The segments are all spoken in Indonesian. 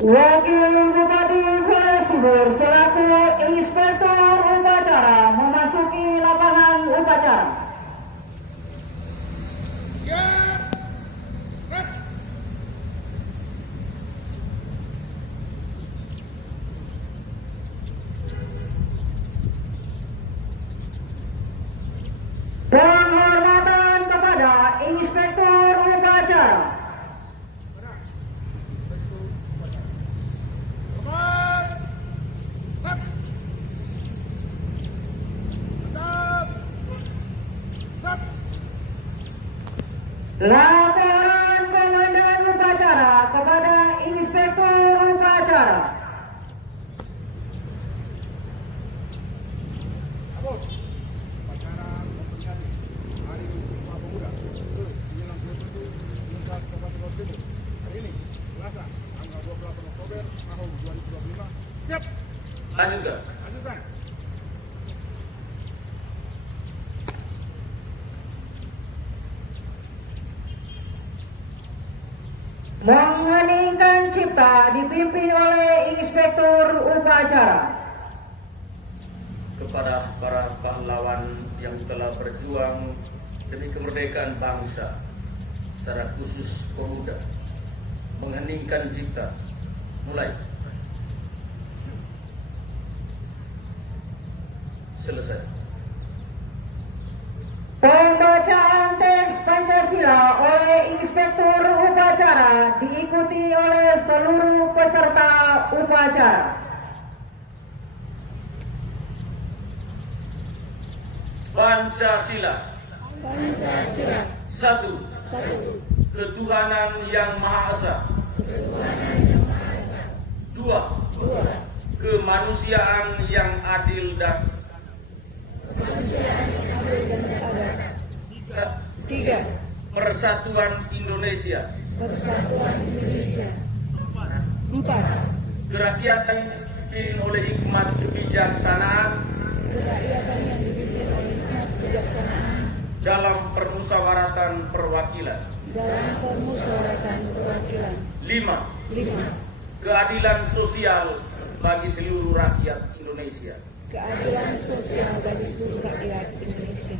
Wakil Bupati Flores Timur selaku Inspektur Upacara memasuki lapangan upacara. Penghormatan kepada Inspektur Upacara. Laporan Komandan Upacara kepada Inspektur Upacara. Upacara memperingati Hari Sumpah Pemuda ke-97 Kabupaten Timur. Hari ini, Selasa, tanggal 28 Oktober tahun 2025. Siap. Lanjutkan. Lanjutkan. Mengheningkan cipta dipimpin oleh Inspektur Upacara. Kepada para pahlawan yang telah berjuang demi kemerdekaan bangsa, secara khusus pemuda, mengheningkan cipta. Mulai. Selesai. Pembacaan teks Pancasila oleh Inspektur Upacara diikuti oleh seluruh peserta upacara. Pancasila. Pancasila. Satu. Satu. Ketuhanan yang Maha Esa. Ketuhanan yang Maha Esa. Dua. Dua. Kemanusiaan yang adil dan Kemanusiaan yang adil dan beradab. tiga. Tiga. Persatuan Indonesia. Persatuan Indonesia. Empat. Kerakyatan dipimpin oleh hikmat kebijaksanaan Kerakyatan yang dipimpin oleh hikmat kebijaksanaan dalam permusyawaratan perwakilan. dalam permusyawaratan perwakilan. Lima. Lima. Keadilan sosial bagi seluruh rakyat Indonesia. Keadilan sosial bagi seluruh rakyat Indonesia.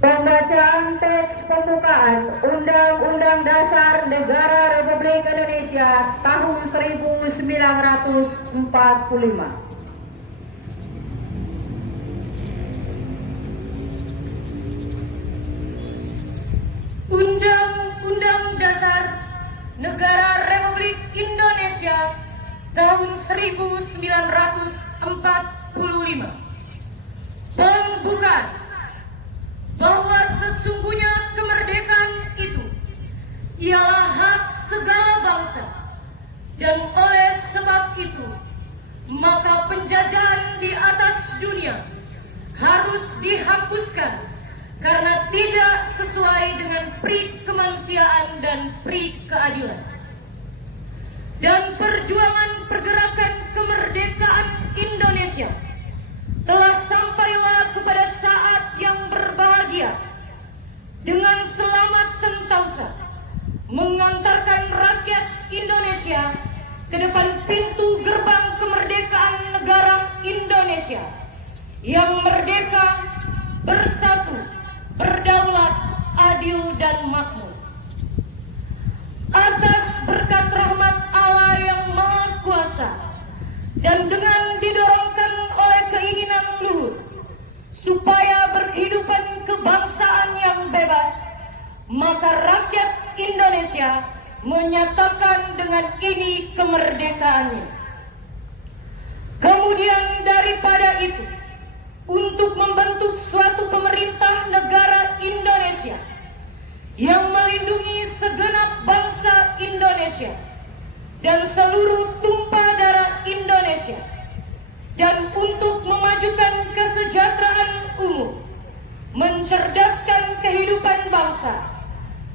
Pembacaan teks pembukaan Undang-Undang Dasar Negara Republik Indonesia tahun 1945. Undang-Undang Dasar Negara Republik Indonesia tahun 1945. Pembukaan bahwa sesungguhnya kemerdekaan itu ialah hak segala bangsa, dan oleh sebab itu maka penjajahan di atas dunia harus dihapuskan karena tidak sesuai dengan pri kemanusiaan dan pri keadilan. Dan perjuangan pergerakan kemerdekaan Indonesia telah sampailah kepada saat yang berbahagia dengan selamat sentosa mengantarkan rakyat Indonesia ke depan pintu gerbang kemerdekaan negara Indonesia yang merdeka, bersatu, berdaulat, adil dan makmur. Atas berkat rahmat Allah yang Maha Kuasa dan dengan didorongkan oleh keinginan luhur supaya berkehidupan kebangsaan yang bebas, maka rakyat Indonesia menyatakan dengan ini kemerdekaannya. Kemudian daripada itu, untuk membentuk suatu pemerintah negara Indonesia yang melindungi segenap bangsa Indonesia dan seluruh tumpah darah Indonesia, dan untuk memajukan kesejahteraan umum, mencerdaskan kehidupan bangsa,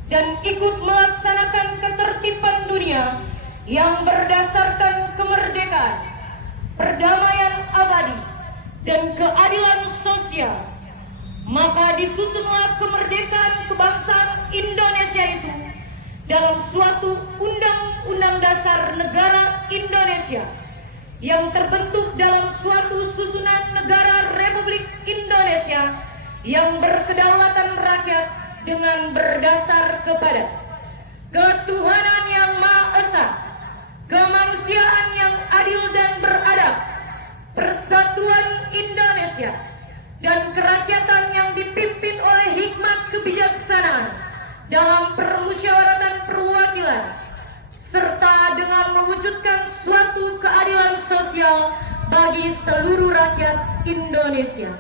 dan ikut melaksanakan ketertiban dunia yang berdasarkan kemerdekaan, perdamaian abadi, dan keadilan sosial, Maka disusunlah kemerdekaan kebangsaan Indonesia itu dalam suatu Undang-Undang Dasar Negara Indonesia yang terbentuk dalam suatu susunan negara Republik Indonesia yang berkedaulatan rakyat dengan berdasar kepada ketuhanan yang Maha Esa, kemanusiaan yang adil dan beradab, persatuan Indonesia, dan kerakyatan yang dipimpin oleh hikmat kebijaksanaan dalam permusyawaratan perwakilan, serta dengan mewujudkan suatu keadilan sosial bagi seluruh rakyat Indonesia.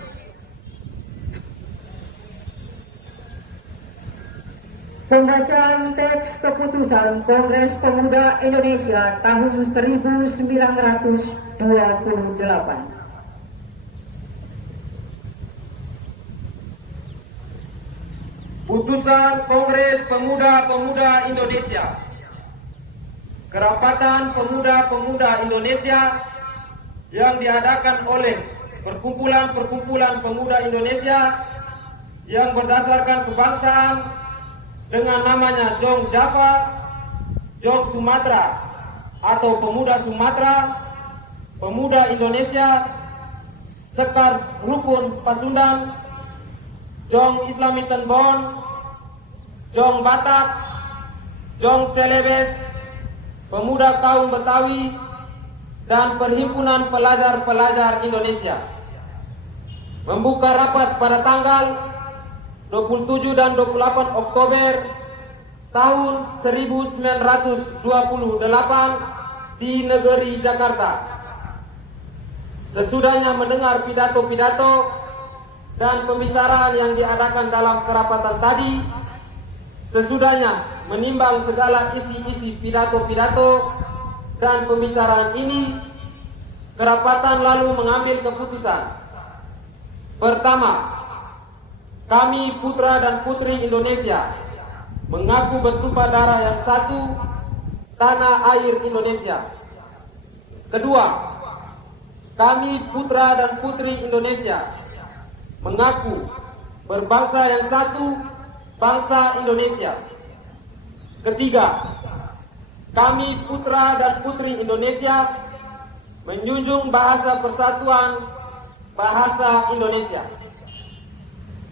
Pembacaan teks keputusan Kongres Pemuda Indonesia tahun 1928. Putusan Kongres Pemuda-Pemuda Indonesia. Kerapatan Pemuda-Pemuda Indonesia yang diadakan oleh perkumpulan-perkumpulan pemuda Indonesia yang berdasarkan kebangsaan dengan namanya Jong Java, Jong Sumatera atau Pemuda Sumatera, Pemuda Indonesia, Sekar Rukun Pasundan, Jong Islamitan Bon, Jong Batak, Jong Celebes, Pemuda Kaum Betawi, dan Perhimpunan Pelajar-Pelajar Indonesia membuka rapat pada tanggal 27 dan 28 Oktober tahun 1928 di negeri Jakarta. Sesudahnya mendengar pidato-pidato dan pembicaraan yang diadakan dalam kerapatan tadi, sesudahnya menimbang segala isi-isi pidato-pidato dan pembicaraan ini, kerapatan lalu mengambil keputusan. Pertama, kami putra dan putri Indonesia mengaku bertumpah darah yang satu, tanah air Indonesia. Kedua, kami putra dan putri Indonesia mengaku berbangsa yang satu, bangsa Indonesia. Ketiga, kami putra dan putri Indonesia menjunjung bahasa persatuan, bahasa Indonesia.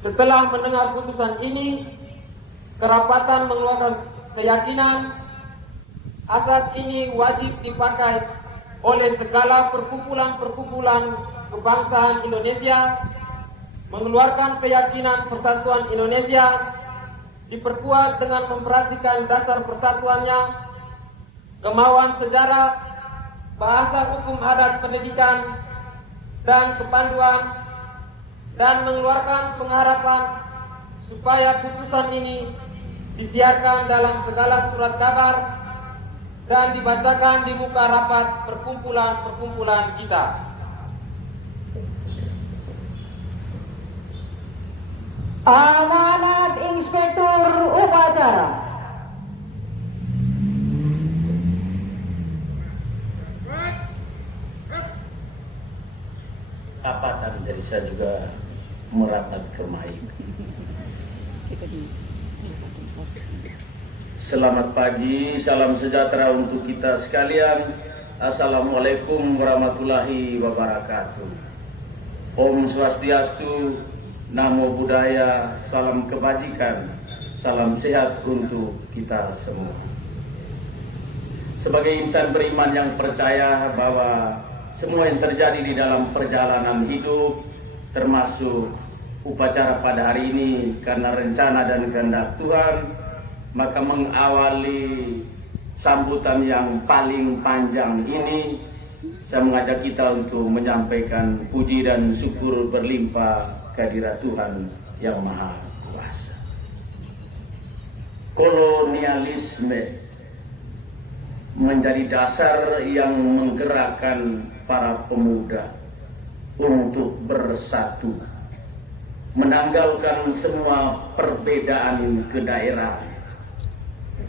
Setelah mendengar putusan ini, kerapatan mengeluarkan keyakinan asas ini wajib dipakai oleh segala perkumpulan-perkumpulan kebangsaan Indonesia, mengeluarkan keyakinan persatuan Indonesia diperkuat dengan memperhatikan dasar persatuannya, kemauan sejarah, bahasa hukum adat pendidikan, dan kepanduan, dan mengeluarkan pengharapan supaya putusan ini disiarkan dalam segala surat kabar dan dibacakan di muka rapat perkumpulan-perkumpulan kita. Amanat Inspektur Upacara. Apatan dari saya juga merapat ke mic. Selamat pagi, salam sejahtera untuk kita sekalian. Assalamualaikum warahmatullahi wabarakatuh. Om Swastiastu, Namo Buddhaya, salam kebajikan, salam sehat untuk kita semua. Sebagai insan beriman yang percaya bahwa semua yang terjadi di dalam perjalanan hidup, termasuk upacara pada hari ini karena rencana dan kehendak Tuhan, maka mengawali sambutan yang paling panjang ini, saya mengajak kita untuk menyampaikan puji dan syukur berlimpah kehadirat Tuhan yang Maha Kuasa. Kolonialisme menjadi dasar yang menggerakkan para pemuda untuk bersatu, menanggalkan semua perbedaan kedaerahan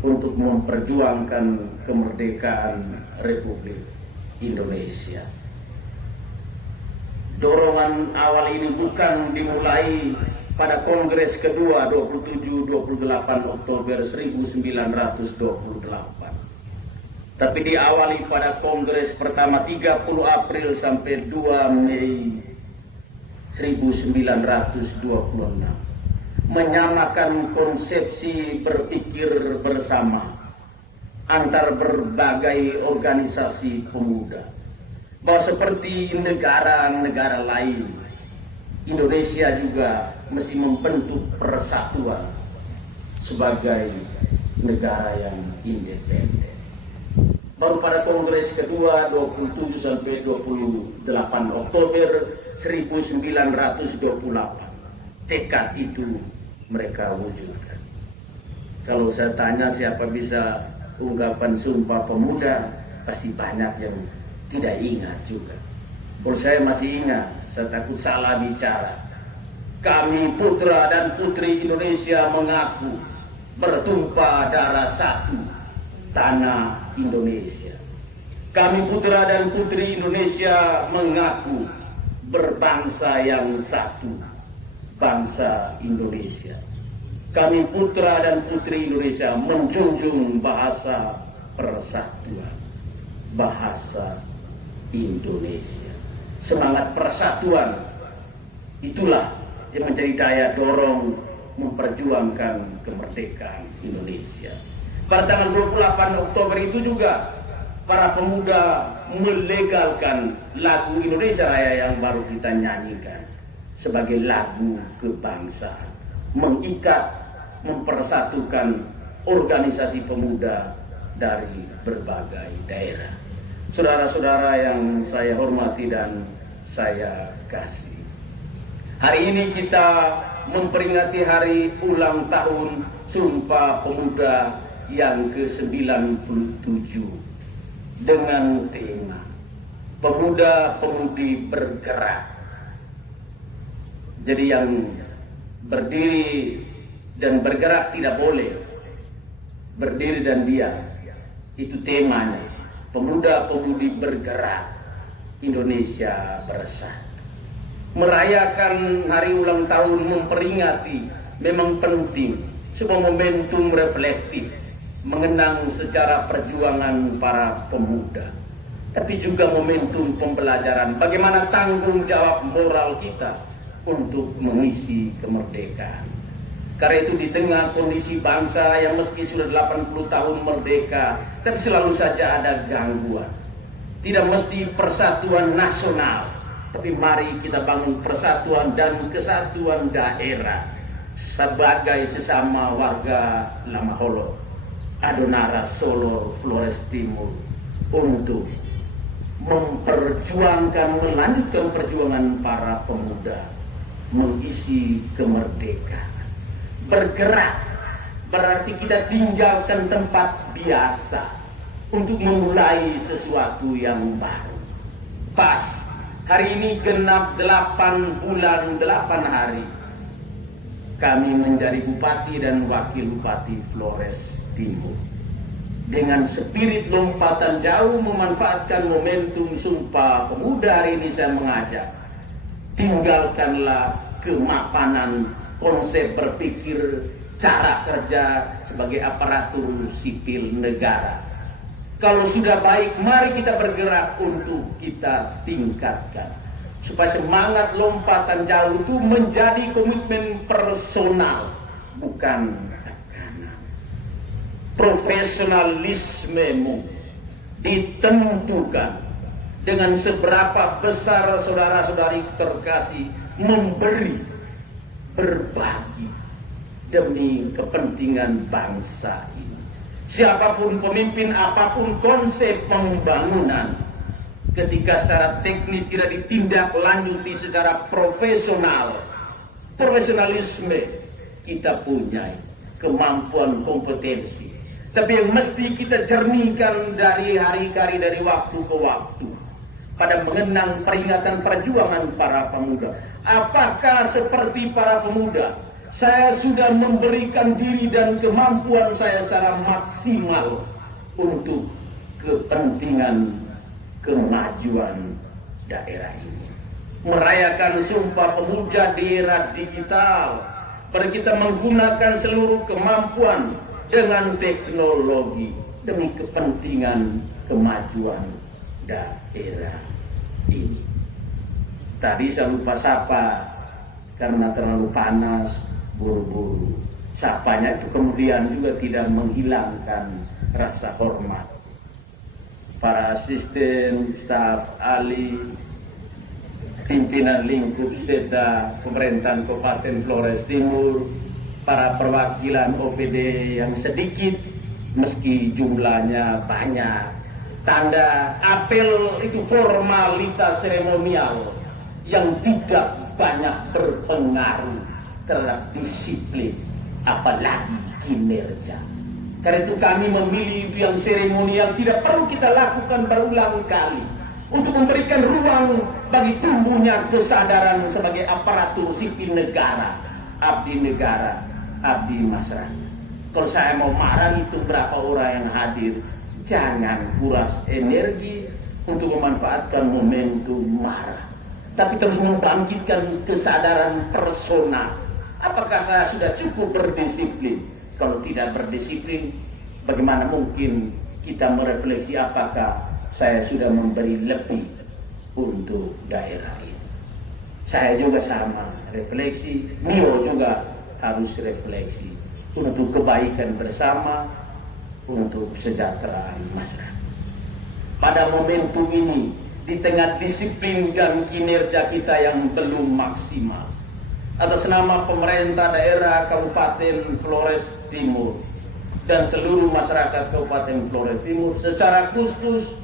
untuk memperjuangkan kemerdekaan Republik Indonesia. Dorongan awal ini bukan dimulai pada Kongres kedua 27-28 Oktober 1928. Tapi diawali pada Kongres pertama 30 April sampai 2 Mei 1926. Menyamakan konsepsi berpikir bersama antar berbagai organisasi pemuda, bahwa seperti negara-negara lain, Indonesia juga mesti membentuk persatuan sebagai negara yang independen. Baru pada Kongres kedua 27 sampai 28 Oktober 1928 tekad itu mereka wujudkan. Kalau saya tanya siapa bisa ungkapan Sumpah Pemuda, pasti banyak yang tidak ingat juga. Kalau saya masih ingat, saya takut salah bicara. Kami putra dan putri Indonesia mengaku bertumpah darah satu, tanah Indonesia. Kami putra dan putri Indonesia mengaku berbangsa yang satu, bangsa Indonesia. Kami putra dan putri Indonesia menjunjung bahasa persatuan, bahasa Indonesia. Semangat persatuan itulah yang menjadi daya dorong memperjuangkan kemerdekaan Indonesia. Pada tanggal 28 Oktober itu juga para pemuda melegalkan lagu Indonesia Raya yang baru kita nyanyikan sebagai lagu kebangsaan, mengikat, mempersatukan organisasi pemuda dari berbagai daerah. Saudara-saudara yang saya hormati dan saya kasih, hari ini kita memperingati hari ulang tahun Sumpah Pemuda yang ke-97 dengan tema Pemuda-Pemudi Bergerak. Jadi yang berdiri dan bergerak tidak boleh, berdiri dan diam, itu temanya. Pemuda-pemudi bergerak, Indonesia bersatu. Merayakan hari ulang tahun, memperingati memang penting, sebuah momentum reflektif, mengenang sejarah perjuangan para pemuda, tapi juga momentum pembelajaran bagaimana tanggung jawab moral kita untuk mengisi kemerdekaan. Karena itu di tengah kondisi bangsa yang meski sudah 80 tahun merdeka, tapi selalu saja ada gangguan. Tidak mesti persatuan nasional, tapi mari kita bangun persatuan dan kesatuan daerah sebagai sesama warga Lamaholo, Adonara, Solo, Flores Timur, untuk memperjuangkan, melanjutkan perjuangan para pemuda, mengisi kemerdekaan. Bergerak berarti kita tinggalkan tempat biasa untuk memulai sesuatu yang baru. Pas hari ini genap 8 bulan 8 hari kami menjadi bupati dan wakil bupati Flores Timur. Dengan spirit lompatan jauh memanfaatkan momentum Sumpah Pemuda, hari ini saya mengajak, tinggalkanlah kemapanan konsep berpikir, cara kerja sebagai aparatur sipil negara. Kalau sudah baik, mari kita bergerak untuk kita tingkatkan, supaya semangat lompatan jauh itu menjadi komitmen personal, bukan tekanan. Profesionalismemu ditentukan dengan seberapa besar saudara-saudari terkasih memberi, berbagi demi kepentingan bangsa ini. Siapapun pemimpin, apapun konsep pembangunan, ketika secara teknis tidak ditindaklanjuti secara profesional, profesionalisme kita punya kemampuan, kompetensi, tapi yang mesti kita jernihkan dari hari ke hari, dari waktu ke waktu, pada mengenang peringatan perjuangan para pemuda. Apakah seperti para pemuda, saya sudah memberikan diri dan kemampuan saya secara maksimal untuk kepentingan kemajuan daerah ini? merayakan Sumpah Pemuda di era digital. Mari kita menggunakan seluruh kemampuan dengan teknologi demi kepentingan kemajuan daerah ini. Tadi saya lupa sapa karena terlalu panas, buru-buru. Sapanya itu kemudian juga tidak menghilangkan rasa hormat. Para asisten, staf ahli, pimpinan lingkup seda pemerintahan Kabupaten Flores Timur, para perwakilan OPD yang sedikit meski jumlahnya banyak. Tanda apel itu formalitas seremonial yang tidak banyak berpengaruh terhadap disiplin, apalagi kinerja. Karena itu kami memilih itu yang seremonial, tidak perlu kita lakukan berulang kali untuk memberikan ruang bagi tumbuhnya kesadaran sebagai aparatur sipil negara, abdi masyarakat. Kalau saya mau marah itu berapa orang yang hadir, jangan kuras energi untuk memanfaatkan momentum marah, tapi terus membangkitkan kesadaran personal. Apakah saya sudah cukup berdisiplin? Kalau tidak berdisiplin, bagaimana mungkin kita merefleksi apakah saya sudah memberi lebih untuk daerah ini? Saya juga sama refleksi, Mio juga harus refleksi untuk kebaikan bersama, untuk kesejahteraan masyarakat. Pada momentum ini, di tengah disiplin dan kinerja kita yang belum maksimal, atas nama pemerintah daerah Kabupaten Flores Timur dan seluruh masyarakat Kabupaten Flores Timur, secara khusus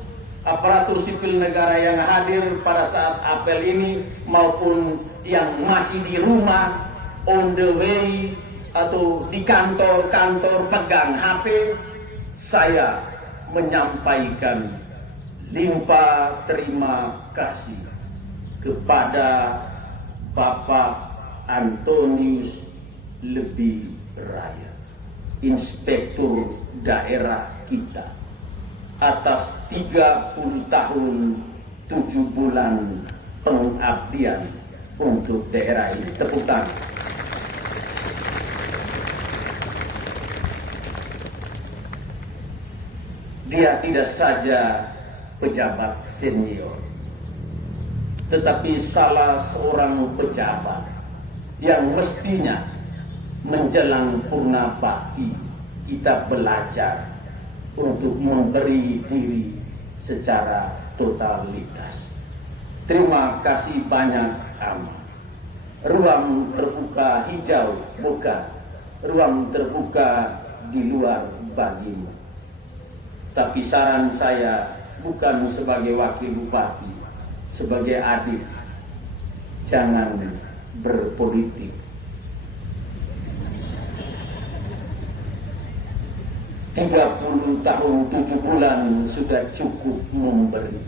aparatur sipil negara yang hadir pada saat apel ini maupun yang masih di rumah, on the way, atau di kantor-kantor pegang HP, saya menyampaikan limpah terima kasih kepada Bapak Antonius Lebih Raya, Inspektur daerah kita, atas 30 tahun 7 bulan pengabdian untuk daerah ini. Tepuk tangan. Dia tidak saja pejabat senior, tetapi salah seorang pejabat yang mestinya menjelang purna bakti kita belajar untuk memberi diri secara totalitas. Terima kasih banyak amat. Ruang terbuka hijau bukan, ruang terbuka di luar bagimu. Tapi saran saya bukan sebagai wakil bupati, sebagai adik, jangan berpolitik. 30 tahun 7 bulan sudah cukup memberi.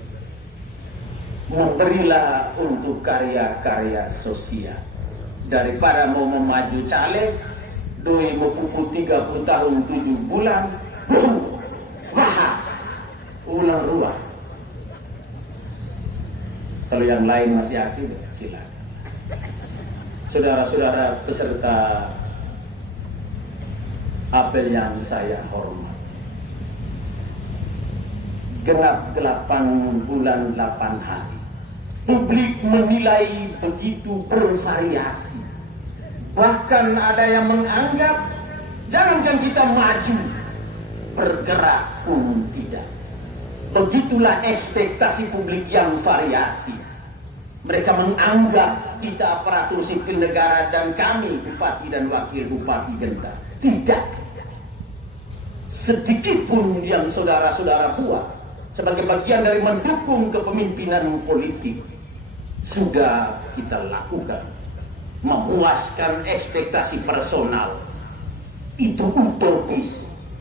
Memberilah untuk karya-karya sosial. Daripada mau memaju caleg, doi memupuk 30 tahun 7 bulan, ulang ruang. Kalau yang lain masih aktif, silakan. Saudara-saudara peserta apel yang saya hormat, genap 8 bulan 8 hari, publik menilai begitu bervariasi. Bahkan ada yang menganggap jangankan kita maju, bergerak pun tidak. Begitulah ekspektasi publik yang variatif. Mereka menganggap kita aparatur sipil negara dan kami bupati dan wakil bupati Genta tidak sedikit pun yang saudara-saudara buat sebagai bagian dari mendukung kepemimpinan politik sudah kita lakukan. Memuaskan ekspektasi personal itu utopis,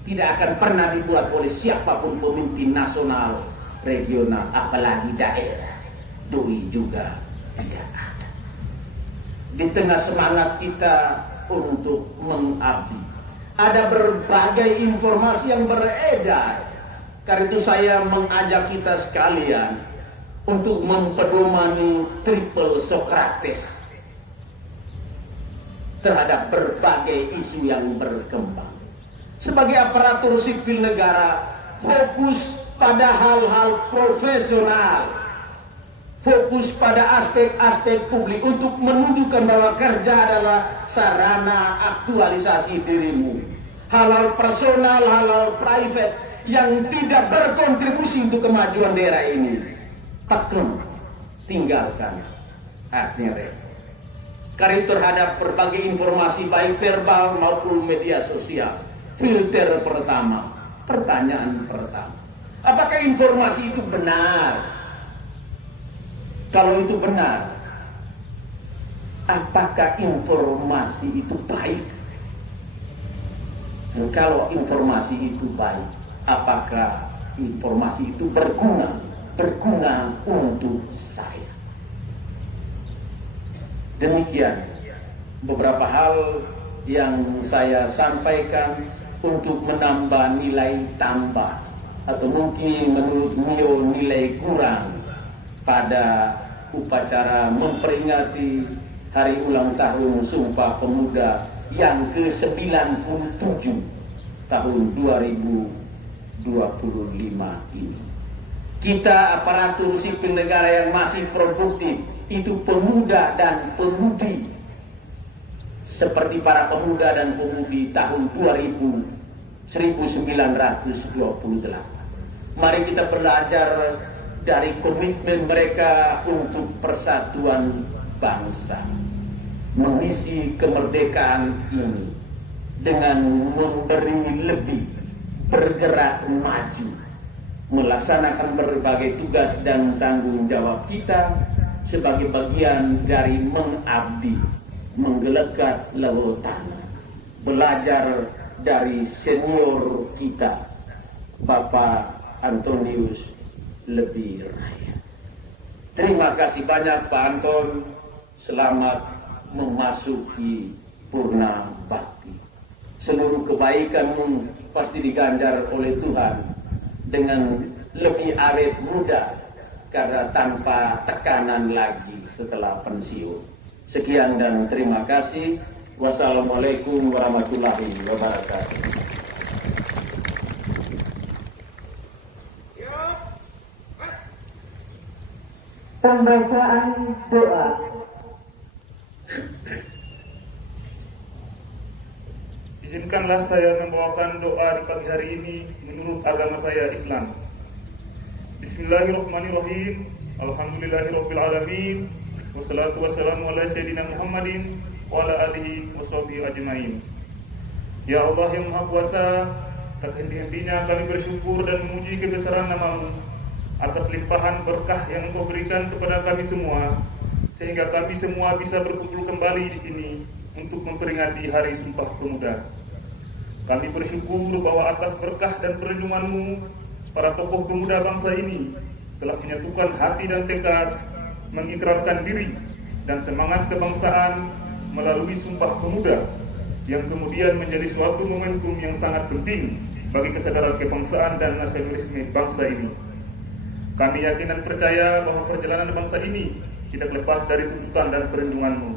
tidak akan pernah dibuat oleh siapapun pemimpin nasional, regional, apalagi daerah. Doi juga tidak ada. Di tengah semangat kita untuk mengabdi, ada berbagai informasi yang beredar. Karena itu saya mengajak kita sekalian untuk mempedomani triple Socrates terhadap berbagai isu yang berkembang. Sebagai aparatur sipil negara, fokus pada hal-hal profesional, fokus pada aspek-aspek publik untuk menunjukkan bahwa kerja adalah sarana aktualisasi dirimu. Hal-hal personal, hal-hal private yang tidak berkontribusi untuk kemajuan daerah ini, taklum, tinggalkan. Akhirnya, karena terhadap berbagai informasi baik verbal maupun media sosial, filter pertama, pertanyaan pertama, apakah informasi itu benar? Kalau itu benar, apakah informasi itu baik? Dan kalau informasi itu baik, apakah informasi itu berguna untuk saya? Demikian beberapa hal yang saya sampaikan untuk menambah nilai tambah atau mungkin menurut Mio nilai kurang pada upacara memperingati hari ulang tahun Sumpah Pemuda yang ke-97 tahun 2025 ini. Kita aparatur sipil negara yang masih produktif, itu pemuda dan pemudi seperti para pemuda dan pemudi tahun 1928. Mari kita belajar dari komitmen mereka untuk persatuan bangsa, mengisi kemerdekaan ini dengan memberi lebih, bergerak maju, melaksanakan berbagai tugas dan tanggung jawab kita sebagai bagian dari mengabdi, menggelegar lautan, belajar dari senior kita, Bapak Antonius Lebih Raya. Terima kasih banyak Pak Anton. Selamat memasuki Purna Bakti. Seluruh kebaikanmu pasti diganjar oleh Tuhan dengan lebih awet muda karena tanpa tekanan lagi setelah pensiun. Sekian dan terima kasih. Wassalamualaikum warahmatullahi wabarakatuh. Pembacaan doa. Izinkanlah saya membawakan doa di pagi hari ini menurut agama saya Islam. Bismillahirrahmanirrahim. Alhamdulillahirabbil alamin. Wassalatu wassalamu ala sayyidina Muhammadin wa ala alihi washabihi ajmain. Ya Allah yang Maha Kuasa, tak henti-hentinya kami bersyukur dan memuji kebesaran nama-Mu atas limpahan berkah yang Engkau berikan kepada kami semua, sehingga kami semua bisa berkumpul kembali di sini untuk memperingati Hari Sumpah Pemuda. Kami bersyukur bahwa atas berkah dan perlindungan-Mu, para tokoh pemuda bangsa ini telah menyatukan hati dan tekad, mengikrarkan diri dan semangat kebangsaan melalui Sumpah Pemuda, yang kemudian menjadi suatu momentum yang sangat penting bagi kesadaran kebangsaan dan nasionalisme bangsa ini. Kami yakin dan percaya bahwa perjalanan bangsa ini tidak lepas dari tuntutan dan perlindungan-Mu.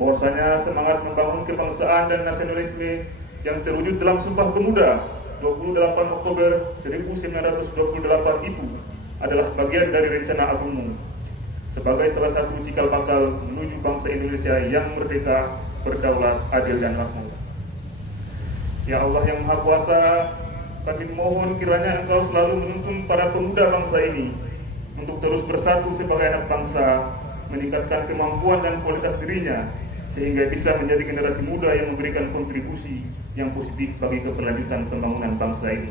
Bahwasanya semangat membangun kebangsaan dan nasionalisme yang terwujud dalam Sumpah Pemuda 28 Oktober 1928 itu adalah bagian dari rencana agung-Mu sebagai salah satu cikal bakal menuju bangsa Indonesia yang merdeka, berdaulat, adil dan makmur. Ya Allah yang Maha Kuasa, kami mohon kiranya Engkau selalu menuntun para pemuda bangsa ini untuk terus bersatu sebagai anak bangsa, meningkatkan kemampuan dan kualitas dirinya, sehingga bisa menjadi generasi muda yang memberikan kontribusi yang positif bagi keberlanjutan pembangunan bangsa ini.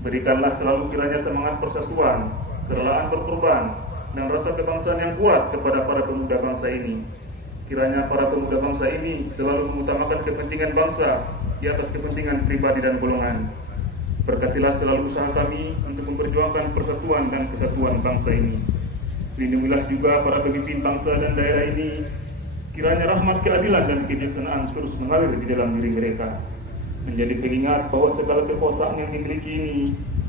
Berikanlah selalu kiranya semangat persatuan, kerelaan berkorban, dan rasa kebangsaan yang kuat kepada para pemuda bangsa ini. Kiranya para pemuda bangsa ini selalu mengutamakan kepentingan bangsa di atas kepentingan pribadi dan golongan. Berkatilah selalu usaha kami untuk memperjuangkan persatuan dan kesatuan bangsa ini. Lindungilah juga para pemimpin bangsa dan daerah ini. Kiranya rahmat, keadilan, dan kebijaksanaan terus mengalir di dalam diri mereka, menjadi pengingat bahwa segala kekuasaan yang dimiliki ini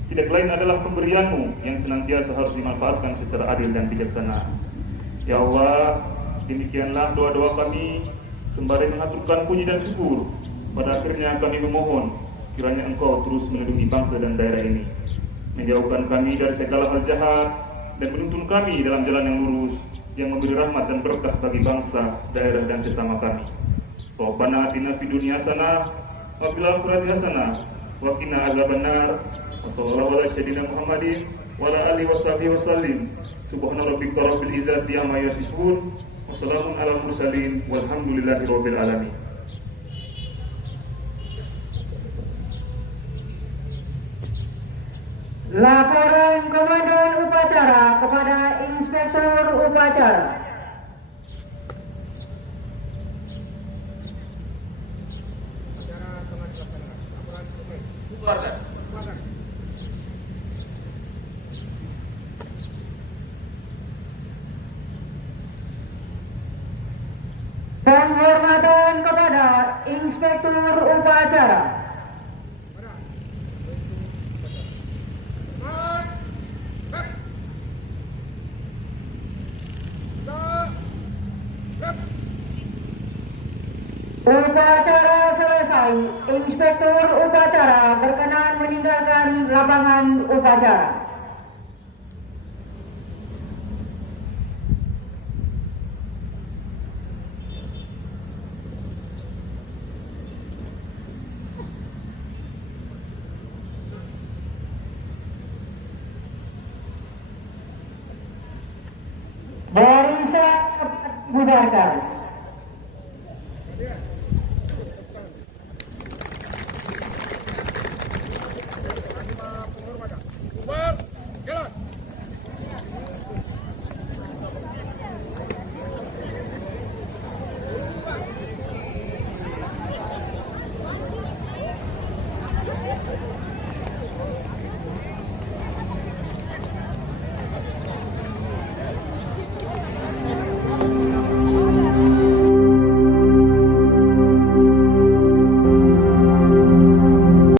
tidak lain adalah pemberian-Mu yang senantiasa harus dimanfaatkan secara adil dan bijaksana. Ya Allah, demikianlah doa-doa kami sembari mengaturkan puji dan syukur. Pada akhirnya kami memohon kiranya Engkau terus melindungi bangsa dan daerah ini, menjauhkan kami dari segala hal jahat, dan menuntun kami dalam jalan yang lurus, yang memberi rahmat dan berkah bagi bangsa, daerah, dan sesama kami. Rabbana atina fid dunya hasanah wa fil akhirati hasanah wa qina adzabannar. Wassallallahu ala sayyidina Muhammadin wa ala alihi washabihi wasallim. Subhana rabbika rabbil izzati amma yasifun. Wassalamun ala mursalin walhamdulillahi rabbil alamin. Laporan Komandan Upacara kepada Inspektur Upacara. Penghormatan kepada Inspektur Upacara. Upacara selesai. Inspektur Upacara berkenan meninggalkan lapangan upacara. Barisan dibubarkan.